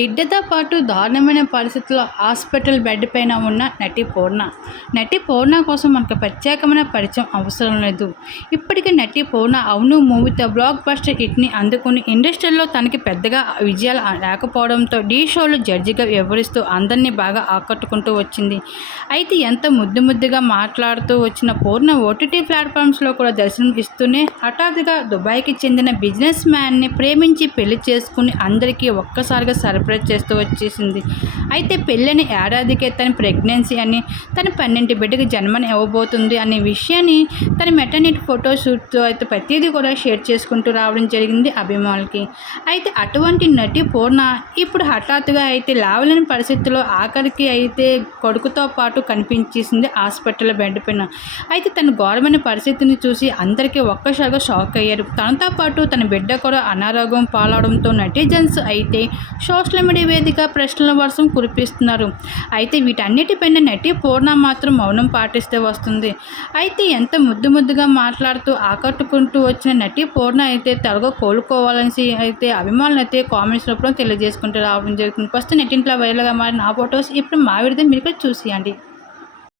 బిడ్డతో పాటు దారుణమైన పరిస్థితుల్లో హాస్పిటల్ బెడ్ పైన ఉన్న నటి పూర్ణ. నటి పూర్ణ కోసం మనకు ప్రత్యేకమైన పరిచయం అవసరం లేదు. ఇప్పటికే నటి పూర్ణ అవును మూవీతో బ్లాక్ బస్టర్ హిట్ని అందుకుని ఇండస్ట్రీలో తనకి పెద్దగా విజయాలు లేకపోవడంతో డీ షోలో జడ్జిగా వివరిస్తూ అందరినీ బాగా ఆకట్టుకుంటూ వచ్చింది. అయితే ఎంత ముద్దు ముద్దుగా మాట్లాడుతూ వచ్చిన పూర్ణ ఓటీటీ ప్లాట్ఫామ్స్లో కూడా దర్శనం ఇస్తూనే హఠాత్తుగా దుబాయ్కి చెందిన బిజినెస్ మ్యాన్ని ప్రేమించి పెళ్ళి చేసుకుని అందరికీ ఒక్కసారిగా సర్ప్రైజ్ చేస్తూ వచ్చేసింది. అయితే పెళ్ళని ఏడాదికే తన ప్రెగ్నెన్సీ అని తన పన్నెండు బిడ్డకి జన్మని ఇవ్వబోతుంది అనే విషయాన్ని తన మెటర్నిటీ ఫోటో షూట్తో అయితే ప్రతిదీ కూడా షేర్ చేసుకుంటూ రావడం జరిగింది అభిమానులకి అయితే అటువంటి నటి పూర్ణ ఇప్పుడు హఠాత్తుగా అయితే లావలేని పరిస్థితుల్లో ఆఖరికి అయితే కొడుకుతో పాటు కనిపించేసింది హాస్పిటల్ బెడ్ పైన. అయితే తన ఘోరమైన పరిస్థితిని చూసి అందరికీ ఒక్కసారిగా షాక్ అయ్యారు. తనతో పాటు తన బిడ్డ కూడా అనారోగ్యం పాలవడంతో నటిజన్స్ అయితే సోషల్ మీడియా వేదిక ప్రశ్నల వర్షం కురిపిస్తున్నారు. అయితే వీటన్నిటిపైన నటి పూర్ణ మాత్రం మౌనం పాటిస్తే వస్తుంది. అయితే ఎంత ముద్దు ముద్దుగా మాట్లాడుతూ ఆకట్టుకుంటూ వచ్చిన నటి పూర్ణ అయితే త్వరగా కోలుకోవాలని అయితే అభిమానులు అయితే కామెంట్స్ రూపంలో తెలియజేసుకుంటూ రావడం జరుగుతుంది. ఫస్ట్ నెట్టింట్లో వైరల్గా మారిన ఆ ఫొటోస్ ఇప్పుడు మా విడితే మీరు కూడా చూసేయండి.